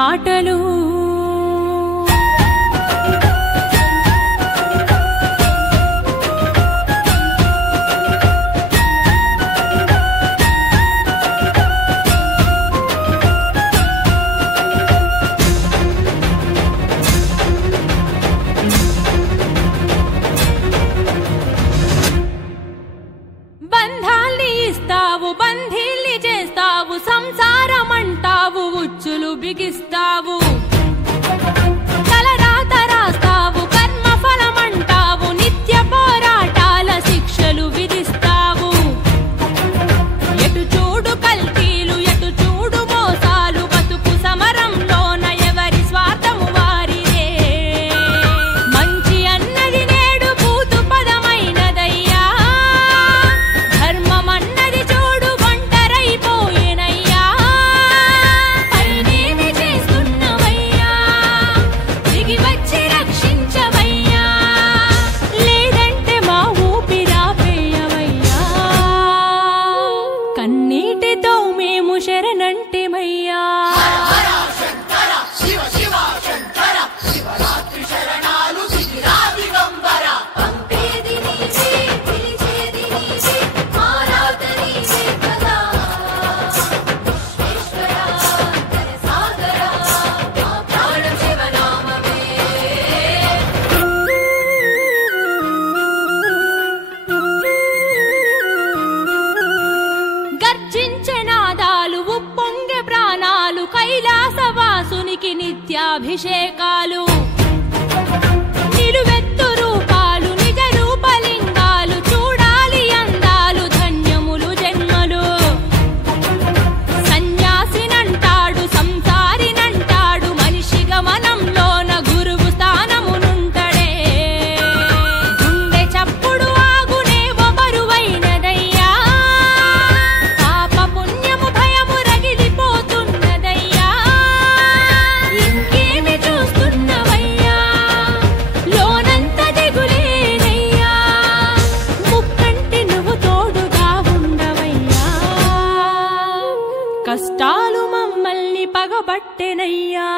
ఆటలు బంధాల్ని ఇస్తావు బంధీల్ని చేస్తావు సంసారం అంటావు ఉచ్చులు బిగిస్తావు తలరాత రాస్తావు కర్మ ఫలం అంటావు నిత్య పోరాటాల శిక్షలు విధిస్తావు ఎటు చూడు కల్తీలు ఎటు చూడు మోసాలు బతుకు సమరంలోన ఎవరి స్వార్థము వారిదే మంచి అన్నది నేడు పూతు పదమైనదయ్యా ధర్మం అన్నది చూడు ఒంటరైపోయేనయ్యా పైనేమి చేస్తున్నవయ్యా దిగి వచ్చి రక్షించవయ్యా లేదంటే మా ఊపిరాపేయవయ్యా కన్నీటితో మేము శరణంటిమయ్యా గర్జించే నాదాలు ఉప్పొంగే ప్రాణాలు కైలాసవాసునికి నిత్యాభిషేకాలు నిలువెత్తు రూపాలు నిజ రూపలింగాలు చూడాలి అందాలు ధన్యములు జన్మలు సన్యాసినంటాడు సంసారినంటాడు మనిషి గమనంలోన గురువు స్థానమునుంటడే గుండె చప్పుడు ఆగునే బరువైనదయ్యా పాప పుణ్యము భయము రగిలిపోతున్నదయ్యా ఇంకేమి చూస్తున్నవయ్యా లోనంత దిగులేనయ్యా ముక్కంటి నువ్వు తోడుగా ఉండవయ్యా కష్టాలు మమ్మల్ని పగబట్టెనయ్యా